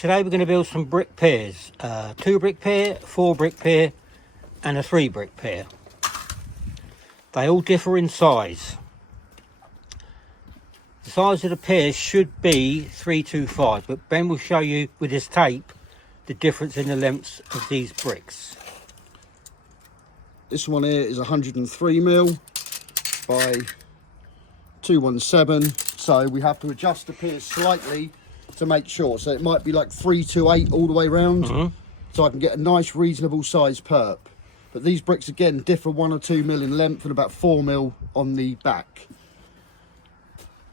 Today we're going to build some brick piers. 2 brick pier, 4 brick pier and a 3 brick pier. They all differ in size. The size of the piers should be 325, but Ben will show you with his tape the difference in the lengths of these bricks. This one here is 103mm by 217, so we have to adjust the piers slightly to make sure. So it might be like 328 all the way around, so I can get a nice reasonable size perp. But these bricks again differ 1 or 2mm in length and about 4mm on the back.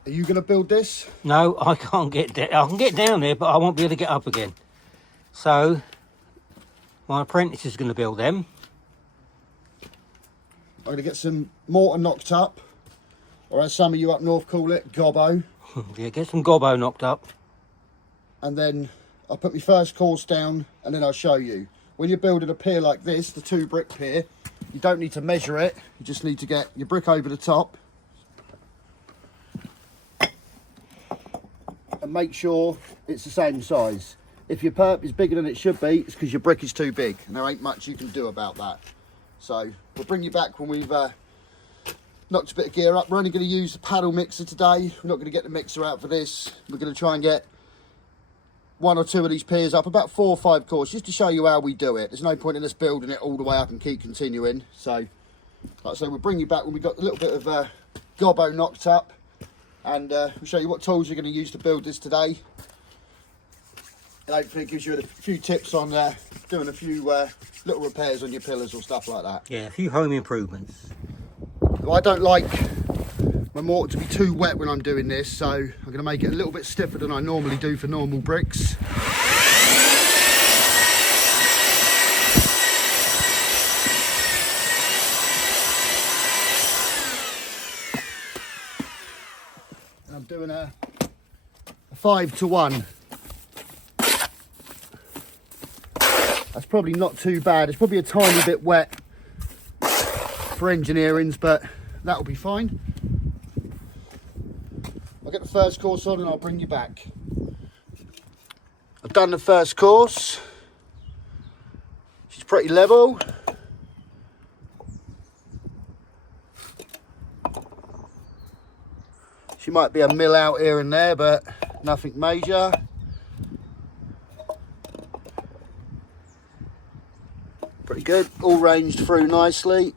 Are you going to build this? No, I can't get down. I can get down there, but I won't be able to get up again. So my apprentice is going to build them. I'm going to get some mortar knocked up, or as some of you up north call it, gobbo. Yeah, get some gobbo knocked up. And then I'll put my first course down and then I'll show you. When you're building a pier like this, the 2 brick pier, you don't need to measure it. You just need to get your brick over the top and make sure it's the same size. If your perp is bigger than it should be, it's because your brick is too big, and there ain't much you can do about that. So we'll bring you back when we've knocked a bit of gear up. We're only going to use the paddle mixer today. We're not going to get the mixer out for this. We're going to try and get 1 or 2 of these piers up, about 4 or 5 courses, just to show you how we do it. There's no point in us building it all the way up and keep continuing. So, like I say, we'll bring you back when we've got a little bit of gobbo knocked up, and we'll show you what tools you're going to use to build this today. And hopefully it gives you a few tips on doing a few little repairs on your pillars or stuff like that. Yeah, a few home improvements. I don't like my mortar to be too wet when I'm doing this, so I'm going to make it a little bit stiffer than I normally do for normal bricks. And I'm doing a 5 to 1. That's probably not too bad. It's probably a tiny bit wet for engineerings, but that'll be fine. I'll get the first course on and I'll bring you back. I've done the first course. She's pretty level. She might be a mill out here and there, but nothing major. Pretty good, all ranged through nicely.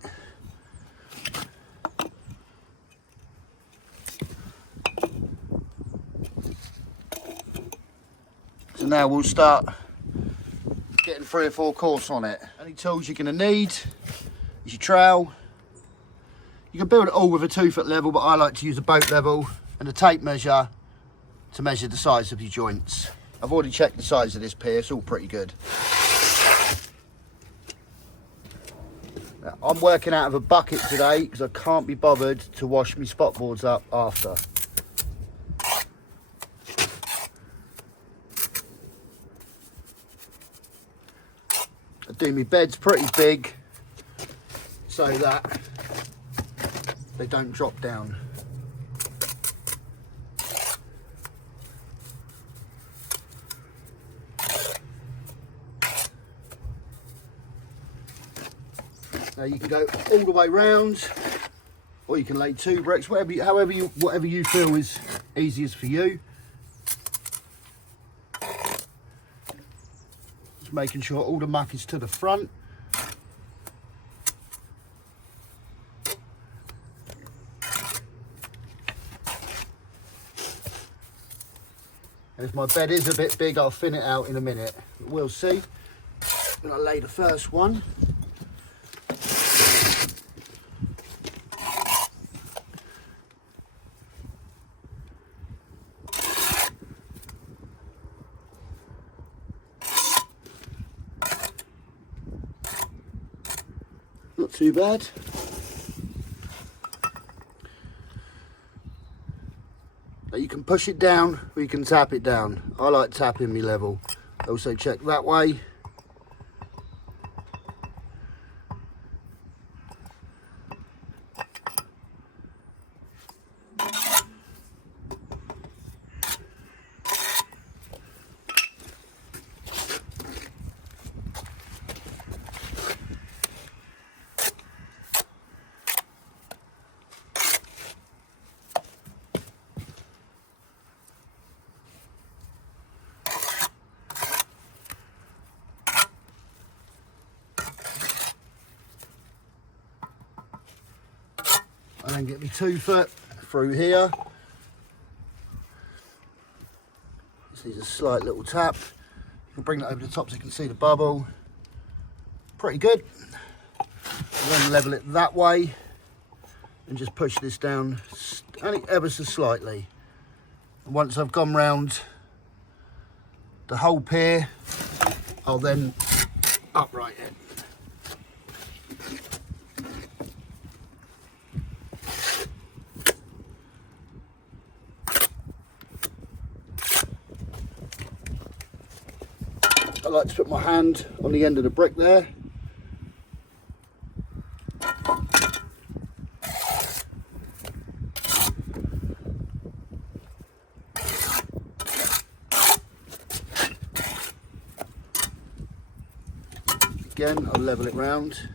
So now we'll start getting 3 or 4 course on it. Any tools you're going to need is your trowel. You can build it all with a 2-foot level, but I like to use a boat level and a tape measure to measure the size of your joints. I've already checked the size of this pier, it's all pretty good. Now, I'm working out of a bucket today because I can't be bothered to wash my spot boards up after. I do my beds pretty big so that they don't drop down. Now you can go all the way round, or you can lay 2 bricks, whatever you feel is easiest for you. Just making sure all the muck is to the front. And if my bed is a bit big, I'll thin it out in a minute. But we'll see. When I lay the first one. Not too bad. Now you can push it down or you can tap it down. I like tapping me level. Also check that way. and get me 2 foot through here. Just needs a slight little tap. You can bring that over the top so you can see the bubble. Pretty good. And then level it that way and just push this down only ever so slightly. And once I've gone round the whole pier, I'll then upright it. I like to put my hand on the end of the brick there. Again, I'll level it round.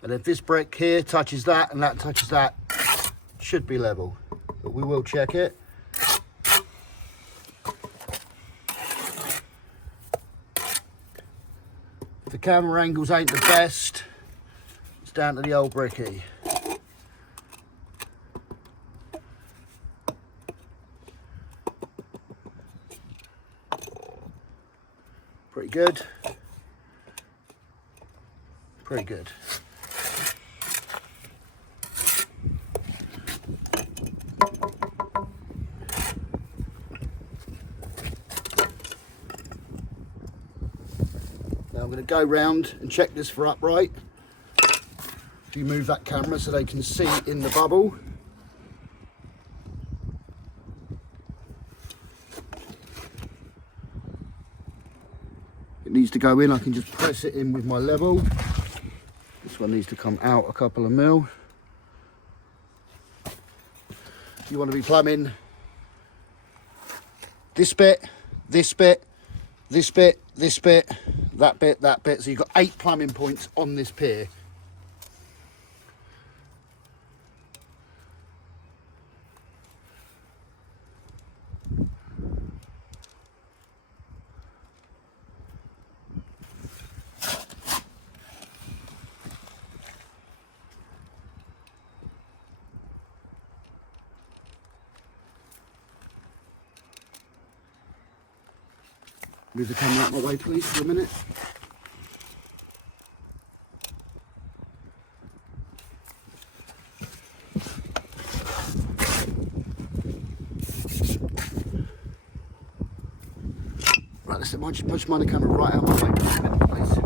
And if this brick here touches that and that touches that, should be level, but we will check it. If the camera angles ain't the best, it's down to the old bricky. Pretty good. Pretty good. Now I'm going to go round and check this for upright. If you move that camera so they can see in the bubble. It needs to go in, I can just press it in with my level. This one needs to come out a couple of mil. You want to be plumbing this bit, this bit, this bit, this bit, that bit, that bit. So you've got 8 plumbing points on this pier. Move the camera out my way, please, for a minute. Right, let's push my camera right out my way for a minute, please.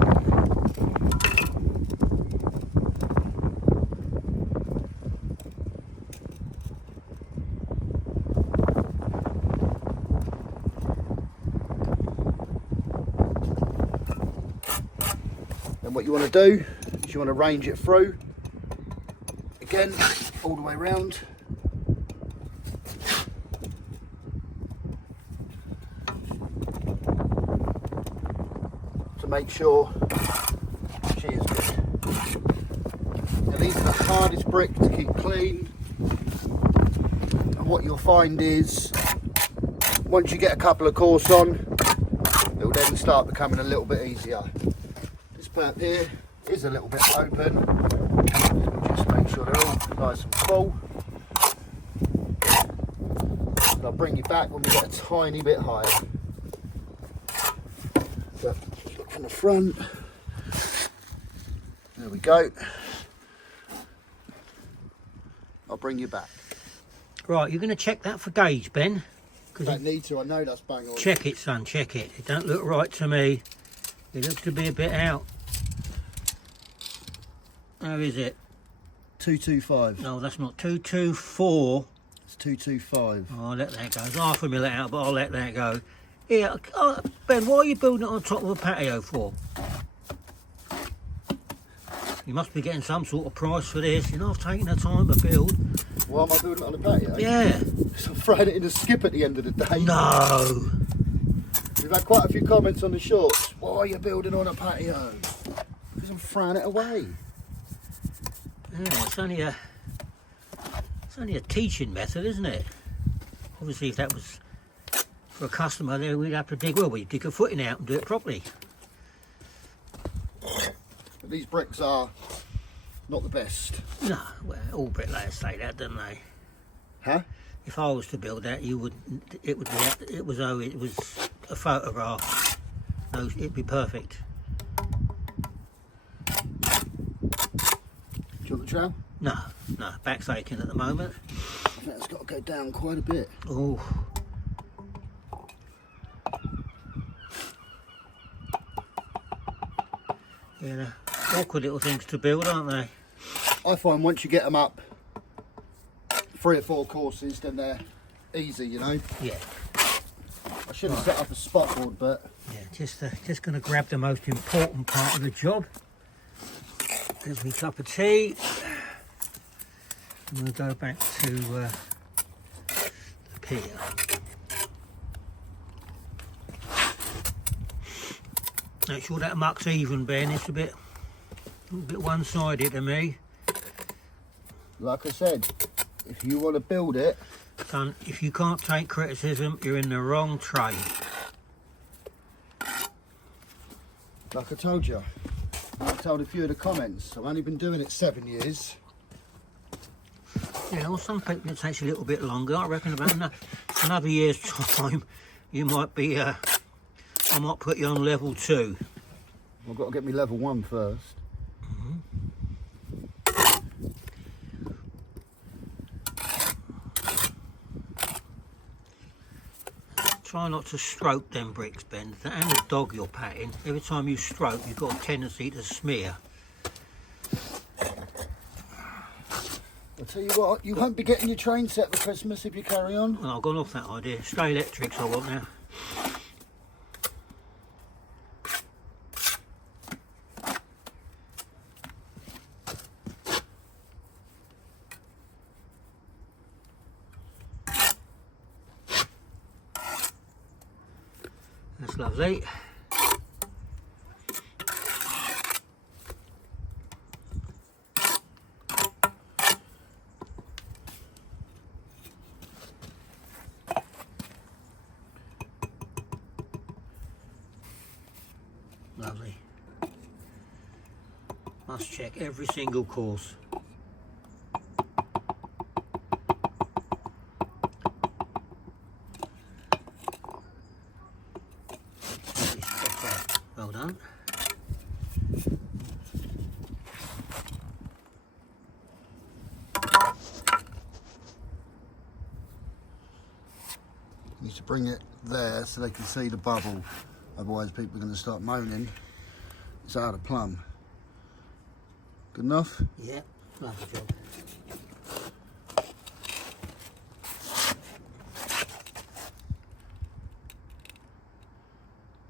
What you want to do is you want to range it through again all the way around. To make sure she is good. Now these are the hardest bricks to keep clean, and what you'll find is once you get a couple of course on, it will then start becoming a little bit easier. Part here is a little bit open, so just make sure they're all nice and full, and I'll bring you back when we get a tiny bit higher. So look from the front, there we go. I'll bring you back. Right, you're going to check that for gauge, Ben? Don't need to, I know that's bang on. Check it, son, check it. It don't look right to me. It looks to be a bit out. How is it? 225. No, that's not 224. It's 225. Oh, I'll let that go. It's half a mil out, but I'll let that go. Yeah, Ben, why are you building it on top of a patio for? You must be getting some sort of price for this. You know, I've taken the time to build. Why am I building it on a patio? Yeah. So I'm throwing it in a skip at the end of the day. No. We've had quite a few comments on the shorts. Why are you building on a patio? Because I'm throwing it away. Yeah, it's only a teaching method, isn't it? Obviously, if that was for a customer, then we'd have to dig. Well, we'd dig a footing out and do it properly. But these bricks are not the best. No, well, all bricklayers say that, don't they? Huh? If I was to build that, it was a photograph. No, it'd be perfect. Do you want the trowel? No, back's aching at the moment. I think it's got to go down quite a bit. Oh. Yeah, they're awkward little things to build, aren't they? I find once you get them up 3 or 4 courses, then they're easy, you know. Yeah. I should have set up a spot board, but Yeah, just going to grab the most important part of the job. There's my cup of tea. And we'll go back to the pier. Make sure that muck's even, Ben. It's a little bit one-sided to me. like I said, if you want to build it, Son, if you can't take criticism, you're in the wrong trade. like I told you, I told a few of the comments, I've only been doing it 7 years. Yeah, well, some people it takes a little bit longer. I reckon about another year's time, you might be. I might put you on level 2. I've got to get me level 1 first. Try not to stroke them bricks, Ben. And the dog you're patting, every time you stroke, you've got a tendency to smear. I'll tell you what, you won't be getting your train set for Christmas if you carry on. Well, I've gone off that idea. Stray electrics I want now. That's lovely. Lovely. Must check every single course. Well done. You need to bring it there so they can see the bubble. Otherwise people are going to start moaning it's out of plumb. Good enough? Yeah, lovely job.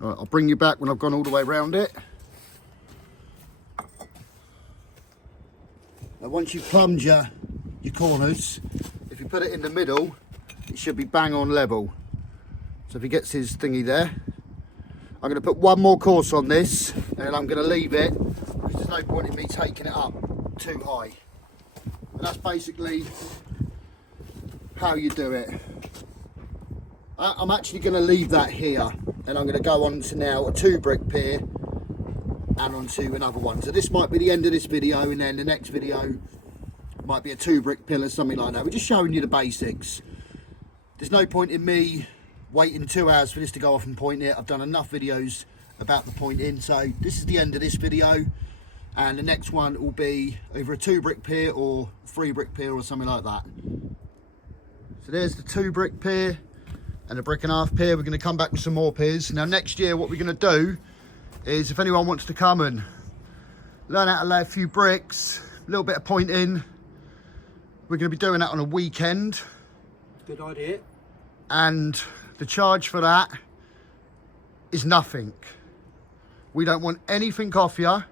Alright, I'll bring you back when I've gone all the way around it. Now once you've plumbed your corners, if you put it in the middle, it should be bang on level. So if he gets his thingy there, I'm going to put one more course on this and then I'm going to leave it because there's no point in me taking it up too high. And that's basically how you do it. I'm actually going to leave that here and I'm going to go on to now a 2 brick pier and onto another one. So this might be the end of this video and then the next video might be a 2 brick pillar, something like that. We're just showing you the basics. There's no point in me waiting 2 hours for this to go off and point it. I've done enough videos about the pointing, so this is the end of this video and the next one will be either a 2 brick pier or 3 brick pier or something like that. So there's the 2 brick pier and a 1.5 pier. We're going to come back with some more piers. Now next year what we're going to do is if anyone wants to come and learn how to lay a few bricks, a little bit of pointing, we're going to be doing that on a weekend. Good idea. And the charge for that is nothing. We don't want anything off you.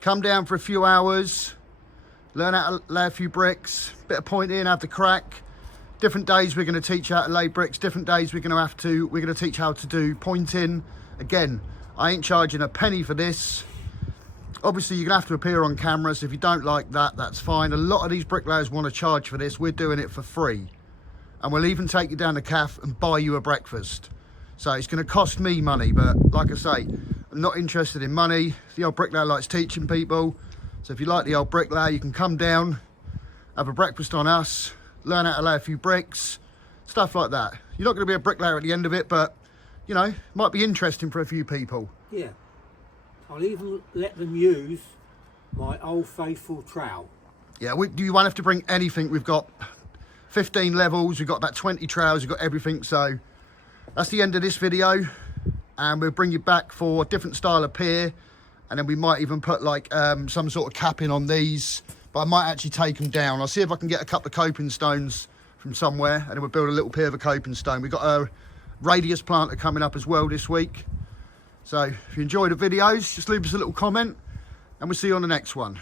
come down for a few hours, learn how to lay a few bricks, bit of pointing, have the crack. Different days we're going to teach how to lay bricks, different days we're going to teach how to do pointing. Again, I ain't charging a penny for this. Obviously you're going to have to appear on camera, so if you don't like that, that's fine. A lot of these bricklayers want to charge for this. We're doing it for free. And we'll even take you down the cafe and buy you a breakfast. So it's going to cost me money, but like I say, I'm not interested in money. The old bricklayer likes teaching people. So if you like the old bricklayer, you can come down, have a breakfast on us, learn how to lay a few bricks, stuff like that. You're not going to be a bricklayer at the end of it, but, you know, might be interesting for a few people. Yeah. I'll even let them use my old faithful trowel. Yeah, you won't have to bring anything. We've got 15 levels, we've got about 20 trowels, we've got everything. So that's the end of this video. And we'll bring you back for a different style of pier. And then we might even put like some sort of capping on these. But I might actually take them down. I'll see if I can get a couple of coping stones from somewhere, and then we'll build a little pier of a coping stone. We've got a radius planter coming up as well this week. So if you enjoy the videos, just leave us a little comment, and we'll see you on the next one.